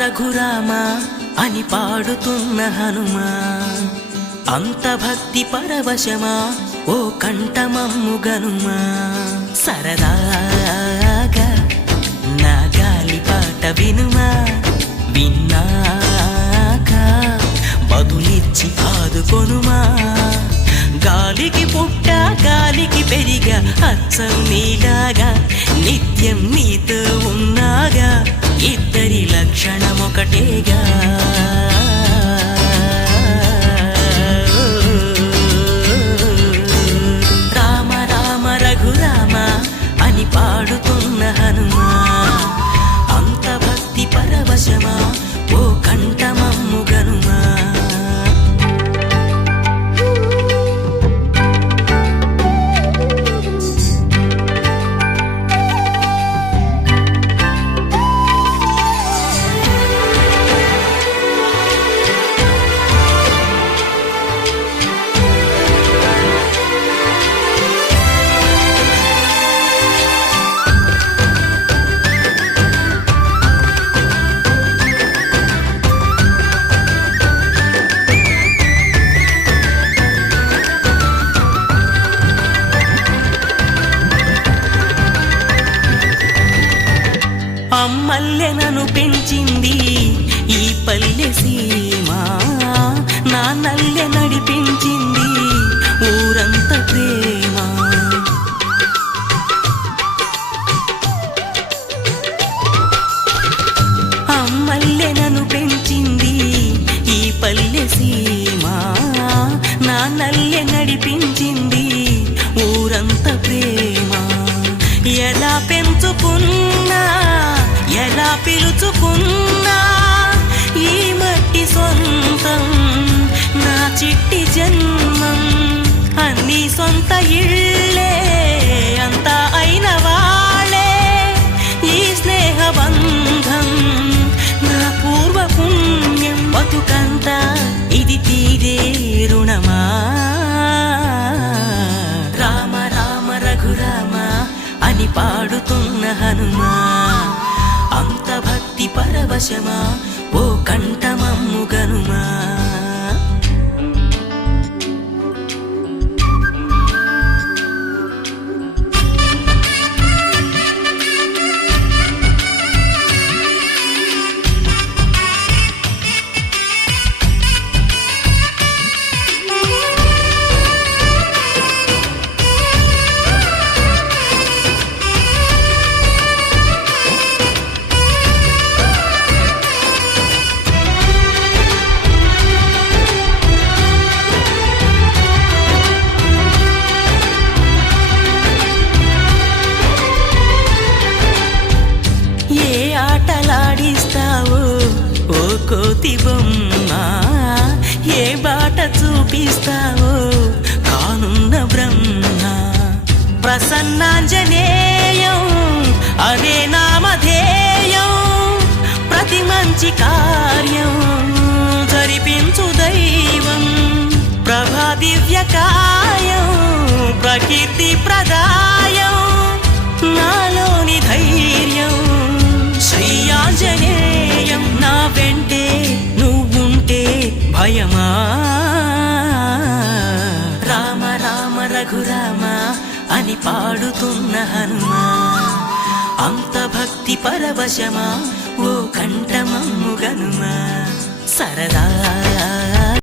రఘురామ అని పాడుతున్న హనుమా, అంత భక్తి పరవశమా ఓ కంఠమమ్ము గనుమా. సరదాగా నా గాలి పాట వినుమా, విన్నాక బదులిచ్చి ఆదుకొనుమా. గాలికి పుట్ట గాలికి పెరిగా అచ్చం నీలాగా, నిత్యం నీతో ఉన్నాగా, ఇద్దరి లక్షణం ఒకటేగా. రామ రామ రఘురామ అని పాడుతున్న హనుమా, అంత భక్తి పరవశమా ఓ కంఠమమ్ము గనుమా. అమ్మల్లె నన్ను పెంచింది ఈ పల్లె సీమ, నాన్నల్లె నడిపించింది ఊరంత ప్రేమ. అమ్మల్లె నన్ను పెంచింది ఈ పల్లె సీమ, నాన్నల్లె నడిపించింది ఊరంత ప్రేమ. ఎలా పెంచుకున్నా ఎలా పిలుచుకున్నా ఈ మట్టి సొంతం నా చిట్టి జన్మం. అన్ని సొంత ఇళ్ళే అంతా అయిన వాళ్ళే ఈ స్నేహ బంధం నా పూర్వ పుణ్యం. బతుకంతా ఇది తీరే రుణమా. రామ రామ రఘురామ అని పాడుతున్న హనుమా, అంత భక్తి పరవశమా ఓ కంఠమమ్ము గనుమా. ఆటలాడిస్తావో ఓ కోతి బొమ్మ, ఏ బాట చూపిస్తావో కానున్న బ్రహ్మ. ప్రసన్నాంజనేయం అనే నామధేయం, ప్రతి మంచి కార్యం జరిపించు దైవం. ప్రభా దివ్యకాయం ప్రకీర్తి ప్రదాయం, నాలోని ధైర్యం శ్రీ ఆంజనేయం. నా వెంటే నువ్వుంటే భయమా. రామ రామ రఘురామ అని పాడుతున్న హనుమా, అంత భక్తి పరవశమా ఓ కంఠమమ్ము గనుమా. సరదా